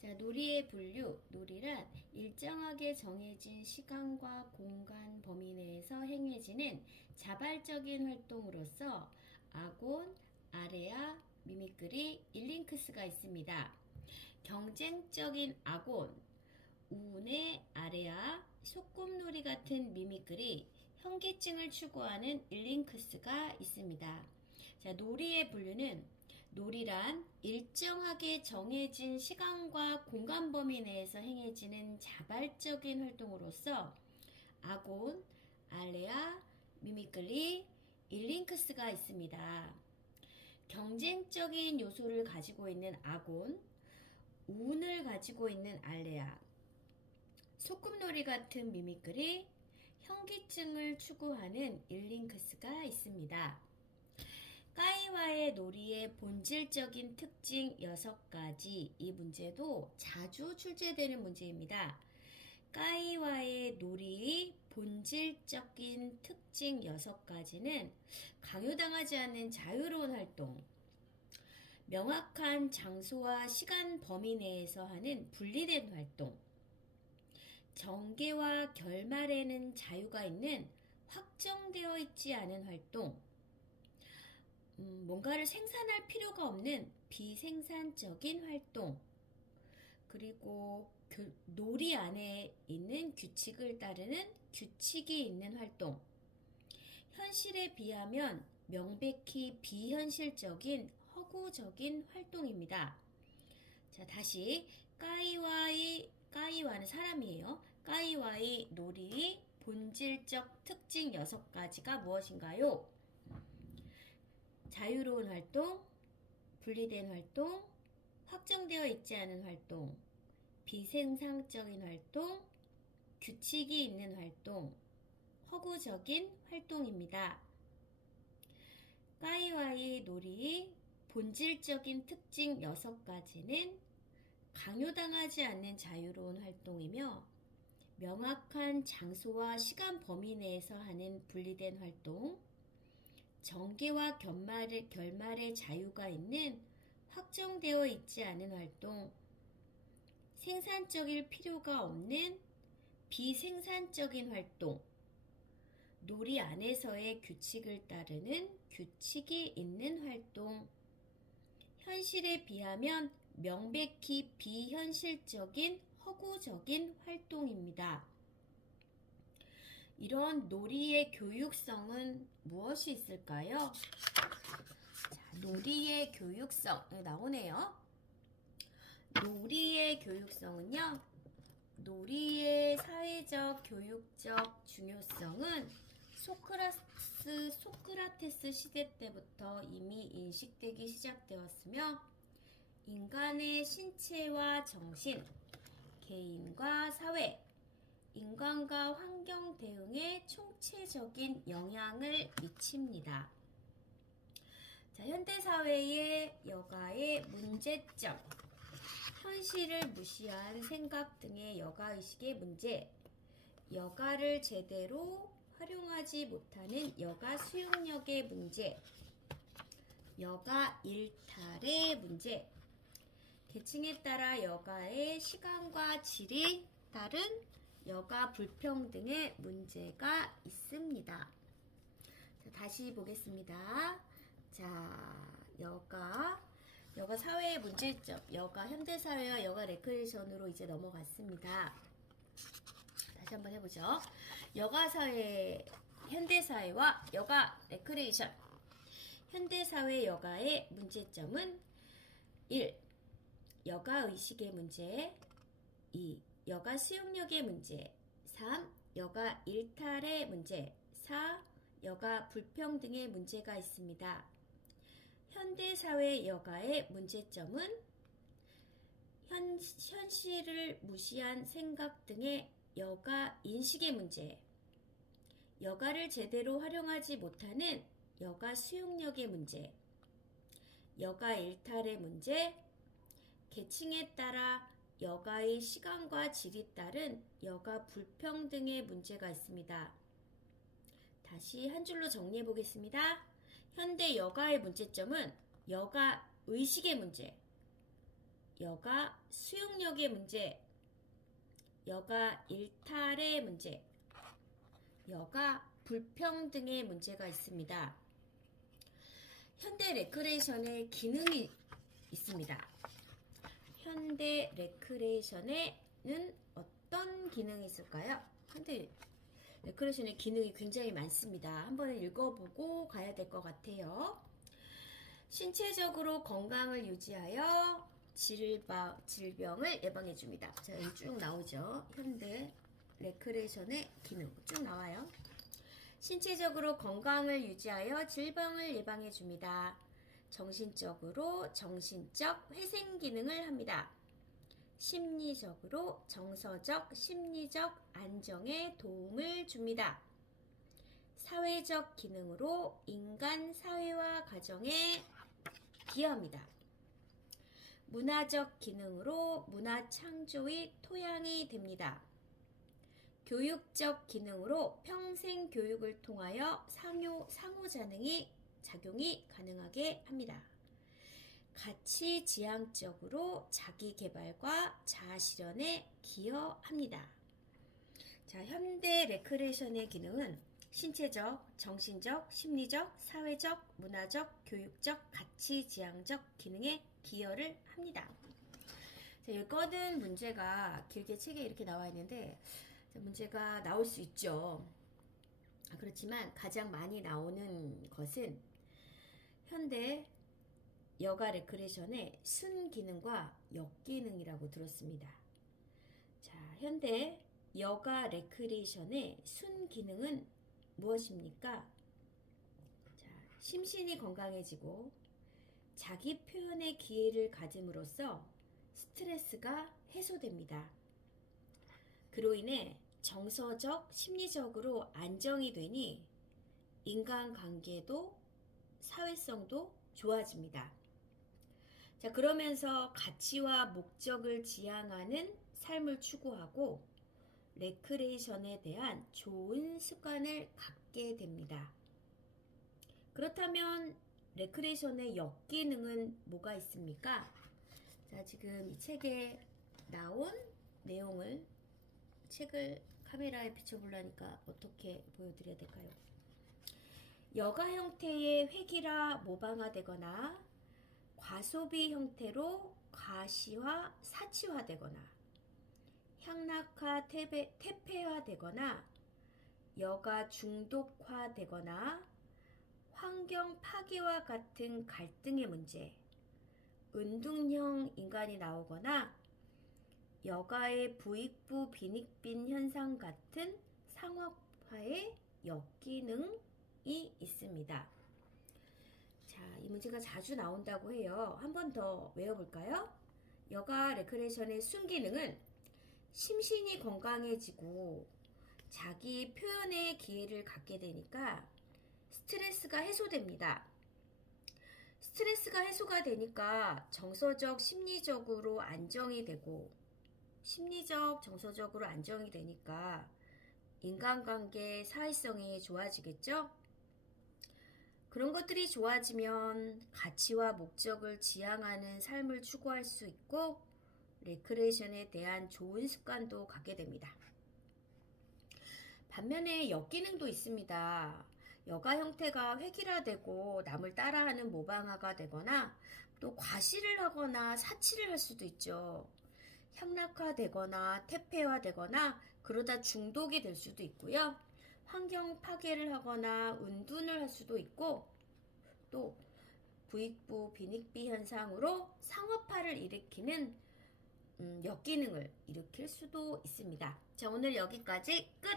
자, 놀이의 분류. 놀이란 일정하게 정해진 시간과 공간 범위 내에서 행해지는 자발적인 활동으로서 아곤, 아레아, 미미크리, 일링크스가 있습니다. 경쟁적인 아곤, 우네, 아레아, 소꿉놀이 같은 미미크리, 현기증을 추구하는 일링크스가 있습니다. 자, 놀이의 분류는 놀이란 일정하게 정해진 시간과 공간 범위 내에서 행해지는 자발적인 활동으로서 아곤, 알레아, 미미크리, 일링크스가 있습니다. 경쟁적인 요소를 가지고 있는 아곤, 운을 가지고 있는 알레아, 소꿉놀이 같은 미미크리, 현기증을 추구하는 일링크스가 있습니다. 까이와의 놀이의 본질적인 특징 6가지. 이 문제도 자주 출제되는 문제입니다. 까이와의 놀이의 본질적인 특징 6가지는 강요당하지 않는 자유로운 활동, 명확한 장소와 시간 범위 내에서 하는 분리된 활동, 전개와 결말에는 자유가 있는 확정되어 있지 않은 활동, 뭔가를 생산할 필요가 없는 비생산적인 활동, 그리고 놀이 안에 있는 규칙을 따르는 규칙이 있는 활동, 현실에 비하면 명백히 비현실적인 허구적인 활동입니다. 자, 다시 까이와는 사람이에요. 까이와의 놀이의 본질적 특징 6가지가 무엇인가요? 자유로운 활동, 분리된 활동, 확정되어 있지 않은 활동, 비생산적인 활동, 규칙이 있는 활동, 허구적인 활동입니다. 까이와의 놀이의 본질적인 특징 6가지는 강요당하지 않는 자유로운 활동이며 명확한 장소와 시간 범위 내에서 하는 분리된 활동, 전개와 결말의 자유가 있는 확정되어 있지 않은 활동, 생산적일 필요가 없는 비생산적인 활동, 놀이 안에서의 규칙을 따르는 규칙이 있는 활동, 현실에 비하면 명백히 비현실적인 허구적인 활동입니다. 이런 놀이의 교육성은 무엇이 있을까요? 자, 놀이의 교육성 나오네요. 놀이의 교육성은요, 놀이의 사회적 교육적 중요성은 소크라테스 시대 때부터 이미 인식되기 시작되었으며 인간의 신체와 정신, 개인과 사회, 인간과 환경 대응에 총체적인 영향을 미칩니다. 자, 현대사회의 여가의 문제점, 현실을 무시한 생각 등의 여가의식의 문제, 여가를 제대로 활용하지 못하는 여가 수용력의 문제, 여가 일탈의 문제, 계층에 따라 여가의 시간과 질이 다른 여가 불평등의 문제가 있습니다. 자, 다시 보겠습니다. 자, 여가 사회의 문제점, 여가 현대사회와 여가 레크레이션으로 이제 넘어갔습니다. 다시 한번 해보죠. 여가 사회, 현대사회와 여가 레크레이션. 현대사회 여가의 문제점은 1. 여가 의식의 문제, 2. 여가 수용력의 문제, 3. 여가 일탈의 문제, 4. 여가 불평등의 문제가 있습니다. 현대사회 여가의 문제점은 현실을 무시한 생각 등의 여가 인식의 문제, 여가를 제대로 활용하지 못하는 여가 수용력의 문제, 여가 일탈의 문제, 계층에 따라 여가의 시간과 질이 따른 여가 불평등의 문제가 있습니다. 다시 한 줄로 정리해 보겠습니다. 현대 여가의 문제점은 여가 의식의 문제, 여가 수용력의 문제, 여가 일탈의 문제, 여가 불평등의 문제가 있습니다. 현대 레크레이션의 기능이 있습니다. 현대 레크레이션에는 어떤 기능이 있을까요? 현대 레크레이션의 기능이 굉장히 많습니다. 한번 읽어보고 가야 될 것 같아요. 신체적으로 건강을 유지하여 질병을 예방해줍니다. 자, 여기 쭉 나오죠. 현대 레크레이션의 기능 쭉 나와요. 신체적으로 건강을 유지하여 질병을 예방해줍니다. 정신적으로 정신적 회생 기능을 합니다. 심리적으로 정서적 심리적 안정에 도움을 줍니다. 사회적 기능으로 인간 사회와 가정에 기여합니다. 문화적 기능으로 문화 창조의 토양이 됩니다. 교육적 기능으로 평생 교육을 통하여 상호작용이 가능하게 합니다. 가치지향적으로 자기개발과 자아실현에 기여합니다. 자, 현대 레크레이션의 기능은 신체적, 정신적, 심리적, 사회적, 문화적, 교육적, 가치지향적 기능에 기여를 합니다. 자, 여기 꺼낸 문제가 길게 책에 이렇게 나와 있는데 문제가 나올 수 있죠. 그렇지만 가장 많이 나오는 것은 현대 여가 레크레이션의 순기능과 역기능이라고 들었습니다. 자, 현대 여가 레크레이션의 순기능은 무엇입니까? 자, 심신이 건강해지고 자기 표현의 기회를 가짐으로써 스트레스가 해소됩니다. 그로 인해 정서적, 심리적으로 안정이 되니 인간관계도 사회성도 좋아집니다. 자, 그러면서 가치와 목적을 지향하는 삶을 추구하고 레크레이션에 대한 좋은 습관을 갖게 됩니다. 그렇다면 레크레이션의 역기능은 뭐가 있습니까? 자, 지금 이 책에 나온 내용을 책을 카메라에 비춰보려니까 어떻게 보여드려야 될까요? 여가 형태의 획일화 모방화되거나 과소비 형태로 과시화 사치화되거나 향락화 퇴폐화되거나 여가 중독화되거나 환경 파괴와 같은 갈등의 문제, 은둔형 인간이 나오거나 여가의 부익부 빈익빈 현상 같은 상업화의 역기능이 있습니다. 자, 이 문제가 자주 나온다고 해요. 한 번 더 외워볼까요? 여가 레크레이션의 순기능은 심신이 건강해지고 자기 표현의 기회를 갖게 되니까 스트레스가 해소됩니다. 스트레스가 해소가 되니까 정서적, 심리적으로 안정이 되고 심리적, 정서적으로 안정이 되니까 인간관계, 사회성이 좋아지겠죠? 그런 것들이 좋아지면 가치와 목적을 지향하는 삶을 추구할 수 있고 레크레이션에 대한 좋은 습관도 갖게 됩니다. 반면에 역기능도 있습니다. 여가 형태가 획일화되고 남을 따라하는 모방화가 되거나 또 과시를 하거나 사치를 할 수도 있죠. 향락화되거나 퇴폐화되거나 그러다 중독이 될 수도 있고요. 환경 파괴를 하거나 은둔을 할 수도 있고 또 부익부 빈익비 현상으로 상업화를 일으키는 역기능을 일으킬 수도 있습니다. 자, 오늘 여기까지 끝!